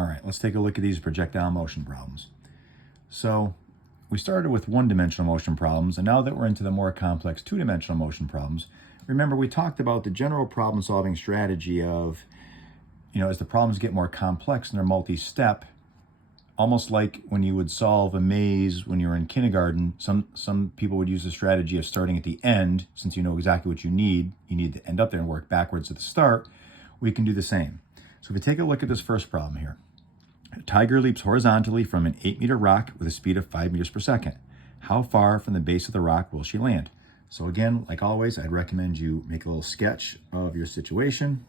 All right, let's take a look at these projectile motion problems. So we started with one-dimensional motion problems, and now that we're into the more complex two-dimensional motion problems, remember we talked about the general problem-solving strategy of, as the problems get more complex and they're multi-step, almost like when you would solve a maze when you were in kindergarten, some people would use the strategy of starting at the end, since you know exactly what you need to end up there and work backwards at the start. We can do the same. So if we take a look at this first problem here, a tiger leaps horizontally from an 8-meter rock with a speed of 5 meters per second. How far from the base of the rock will she land? So again, like always, I'd recommend you make a little sketch of your situation.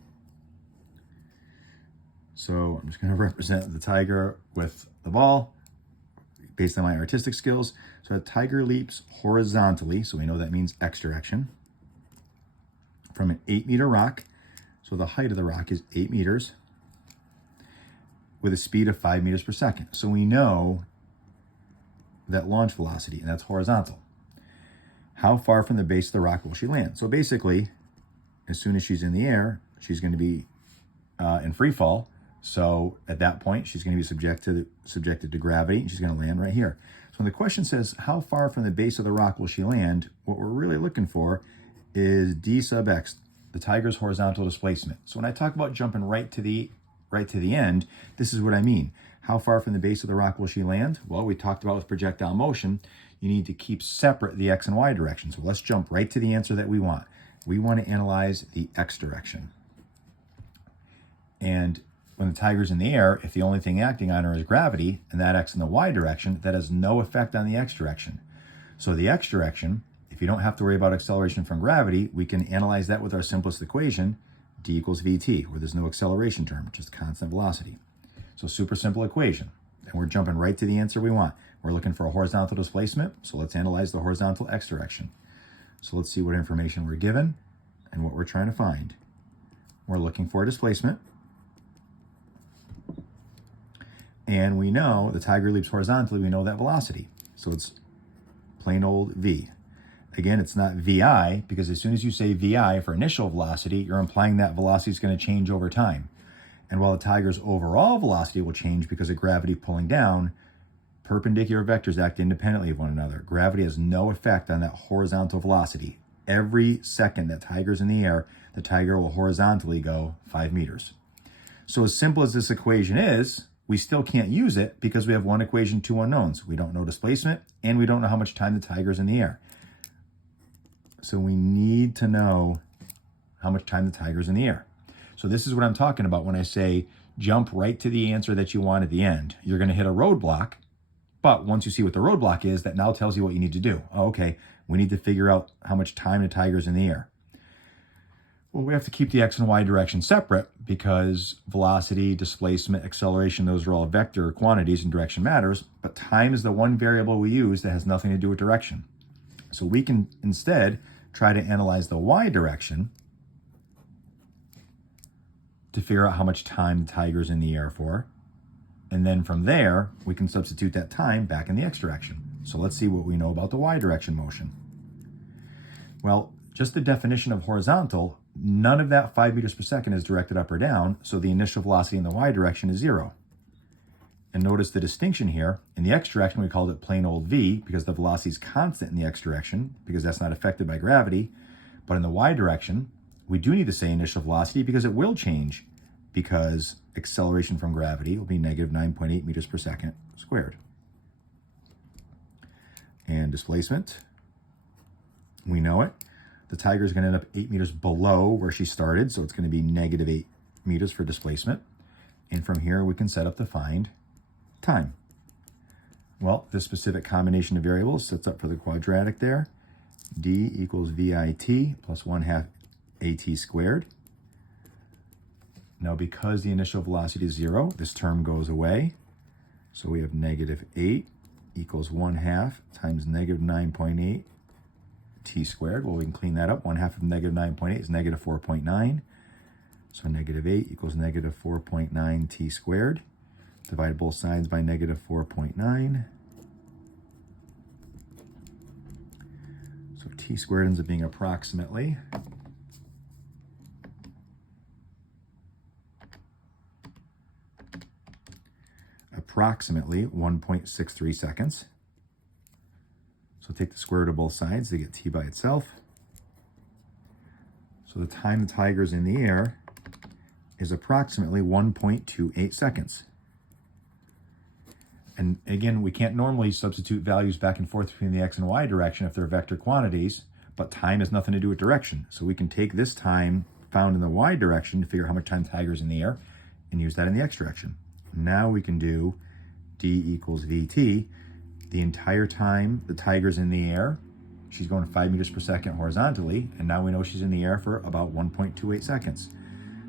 So I'm just going to represent the tiger with the ball based on my artistic skills. So a tiger leaps horizontally, so we know that means X direction, from an 8-meter rock. So the height of the rock is 8 meters with a speed of 5 meters per second. So we know that launch velocity, and that's horizontal. How far from the base of the rock will she land? So basically, as soon as she's in the air, she's going to be in free fall. So at that point, she's going to be subjected to gravity, and she's going to land right here. So when the question says, how far from the base of the rock will she land? What we're really looking for is d sub x, the tiger's horizontal displacement. So when I talk about jumping right to the end, this is what I mean. How far from the base of the rock will she land? Well, we talked about with projectile motion, you need to keep separate the x and y direction. So let's jump right to the answer that we want. We want to analyze the x direction. And when the tiger's in the air, if the only thing acting on her is gravity, and that x in the y direction, that has no effect on the x direction. So the x direction, if you don't have to worry about acceleration from gravity, we can analyze that with our simplest equation, d equals vt, where there's no acceleration term, just constant velocity. So super simple equation. And we're jumping right to the answer we want. We're looking for a horizontal displacement, so let's analyze the horizontal x direction. So let's see what information we're given and what we're trying to find. We're looking for a displacement. And we know the tiger leaps horizontally, we know that velocity. So it's plain old v. Again, it's not vi, because as soon as you say vi for initial velocity, you're implying that velocity is going to change over time. And while the tiger's overall velocity will change because of gravity pulling down, perpendicular vectors act independently of one another. Gravity has no effect on that horizontal velocity. Every second that tiger's in the air, the tiger will horizontally go 5 meters. So as simple as this equation is, we still can't use it because we have one equation, two unknowns. We don't know displacement, and we don't know how much time the tiger's in the air. So we need to know how much time the tiger's in the air. So this is what I'm talking about when I say jump right to the answer that you want at the end. You're going to hit a roadblock, but once you see what the roadblock is, that now tells you what you need to do. Oh, okay, we need to figure out how much time the tiger's in the air. Well, we have to keep the x and y direction separate because velocity, displacement, acceleration, those are all vector quantities and direction matters, but time is the one variable we use that has nothing to do with direction. So we can instead try to analyze the y direction to figure out how much time the tiger's in the air for. And then from there, we can substitute that time back in the x direction. So let's see what we know about the y direction motion. Well, just the definition of horizontal, none of that 5 meters per second is directed up or down, so the initial velocity in the y direction is 0. And notice the distinction here. In the x direction, we called it plain old v because the velocity is constant in the x direction because that's not affected by gravity. But in the y direction, we do need to say initial velocity because it will change because acceleration from gravity will be negative 9.8 meters per second squared. And displacement, we know it. The tiger is going to end up 8 meters below where she started, so it's going to be negative 8 meters for displacement. And from here, we can set up to find time. Well, this specific combination of variables sets up for the quadratic there. D equals VIT plus 1/2 AT squared. Now, because the initial velocity is 0, this term goes away. So we have negative 8 equals 1/2 times negative 9.8 t squared. Well, we can clean that up. 1/2 of negative 9.8 is negative 4.9. So negative 8 equals negative 4.9 t squared. Divide both sides by negative 4.9. So t squared ends up being approximately approximately 1.63 seconds. So take the square root of both sides to get t by itself. So the time the tiger's in the air is approximately 1.28 seconds. And again, we can't normally substitute values back and forth between the x and y direction if they're vector quantities, but time has nothing to do with direction. So we can take this time found in the y direction to figure out how much time the tiger's in the air and use that in the x direction. Now we can do d equals vt. The entire time the tiger's in the air, she's going 5 meters per second horizontally, and now we know she's in the air for about 1.28 seconds.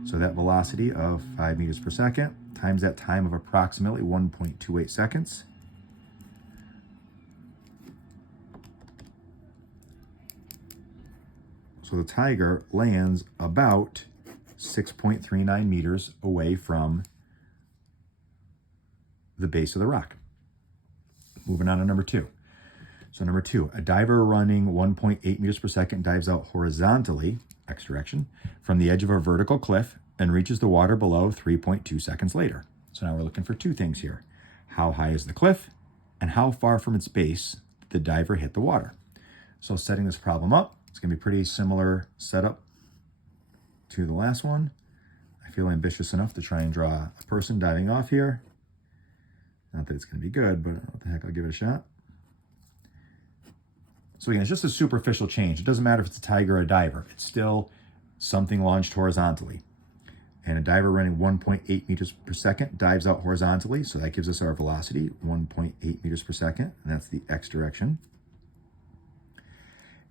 So that velocity of 5 meters per second times that time of approximately 1.28 seconds. So the tiger lands about 6.39 meters away from the base of the rock. Moving on to number 2. So number 2, a diver running 1.8 meters per second dives out horizontally, x direction, from the edge of a vertical cliff and reaches the water below 3.2 seconds later. So now we're looking for 2 things here. How high is the cliff and how far from its base did the diver hit the water? So setting this problem up, it's going to be pretty similar setup to the last one. I feel ambitious enough to try and draw a person diving off here. Not that it's going to be good, but what the heck, I'll give it a shot. So again, it's just a superficial change. It doesn't matter if it's a tiger or a diver. It's still something launched horizontally. And a diver running 1.8 meters per second dives out horizontally. So that gives us our velocity, 1.8 meters per second. And that's the x direction.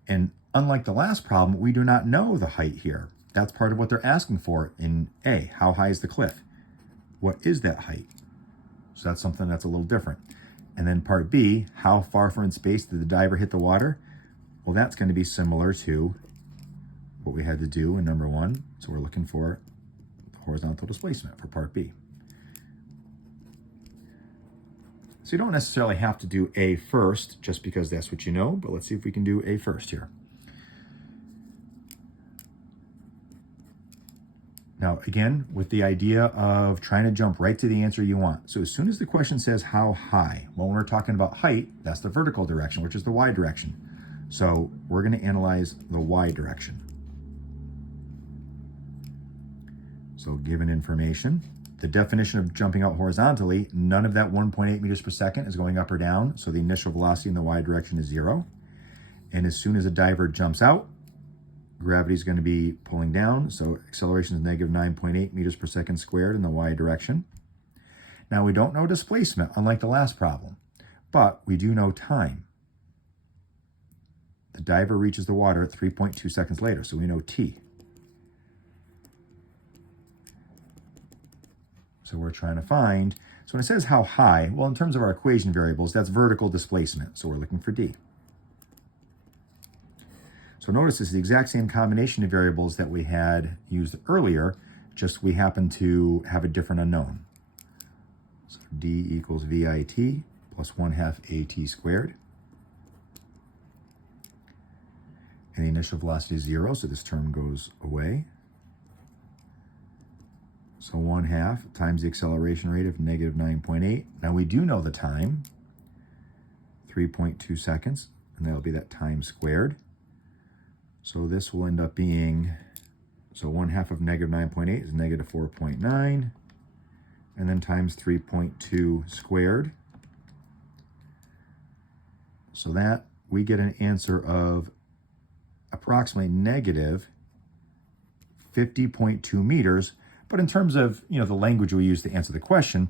And unlike the last problem, we do not know the height here. That's part of what they're asking for in A. How high is the cliff? What is that height? So that's something that's a little different. And then part B, how far from its base did the diver hit the water? Well, that's going to be similar to what we had to do in number 1. So we're looking for the horizontal displacement for part B. So you don't necessarily have to do A first just because that's what you know, but let's see if we can do A first here. Now, again, with the idea of trying to jump right to the answer you want. So as soon as the question says how high, well, when we're talking about height, that's the vertical direction, which is the y direction. So we're going to analyze the y direction. So given information, the definition of jumping out horizontally, none of that 1.8 meters per second is going up or down. So the initial velocity in the y direction is 0. And as soon as a diver jumps out, gravity is going to be pulling down, so acceleration is negative 9.8 meters per second squared in the y direction. Now we don't know displacement, unlike the last problem, but we do know time. The diver reaches the water at 3.2 seconds later, so we know t. So we're trying to find, so when it says how high, well, in terms of our equation variables, that's vertical displacement, so we're looking for d. So notice this is the exact same combination of variables that we had used earlier, just we happen to have a different unknown. So d equals VIT plus 1/2 AT squared. And the initial velocity is 0, so this term goes away. So 1/2 times the acceleration rate of negative 9.8. Now we do know the time, 3.2 seconds, and that'll be that time squared. So this will end up being, so 1/2 of negative 9.8 is negative 4.9, and then times 3.2 squared. So that we get an answer of approximately negative 50.2 meters. But in terms of, the language we use to answer the question,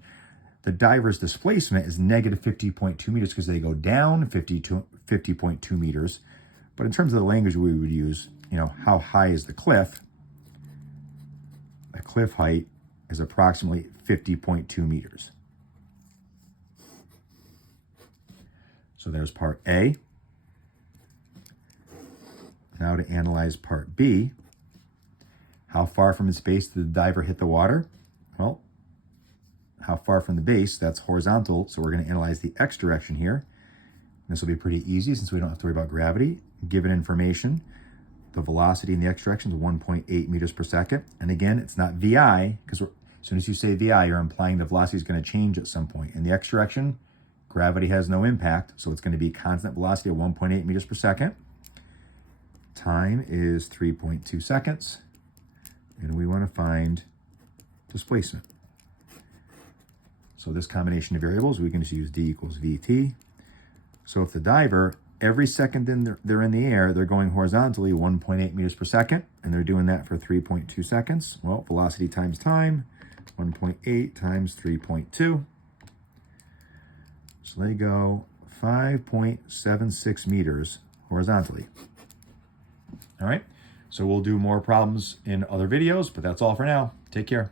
the diver's displacement is negative 50.2 meters because they go down 50.2 meters. But in terms of the language we would use, how high is the cliff? The cliff height is approximately 50.2 meters. So there's part A. Now to analyze part B. How far from its base did the diver hit the water? Well, how far from the base, that's horizontal, so we're going to analyze the x direction here. This will be pretty easy since we don't have to worry about gravity. Given information, the velocity in the x direction is 1.8 meters per second. And again, it's not VI, because As soon as you say VI, you're implying the velocity is going to change at some point. In the x direction, gravity has no impact, so it's going to be constant velocity of 1.8 meters per second. Time is 3.2 seconds, and we want to find displacement. So this combination of variables, we can just use d equals vt. So if the diver, every second they're in the air, they're going horizontally 1.8 meters per second, and they're doing that for 3.2 seconds. Well, velocity times time, 1.8 times 3.2. So they go 5.76 meters horizontally. All right, so we'll do more problems in other videos, but that's all for now. Take care.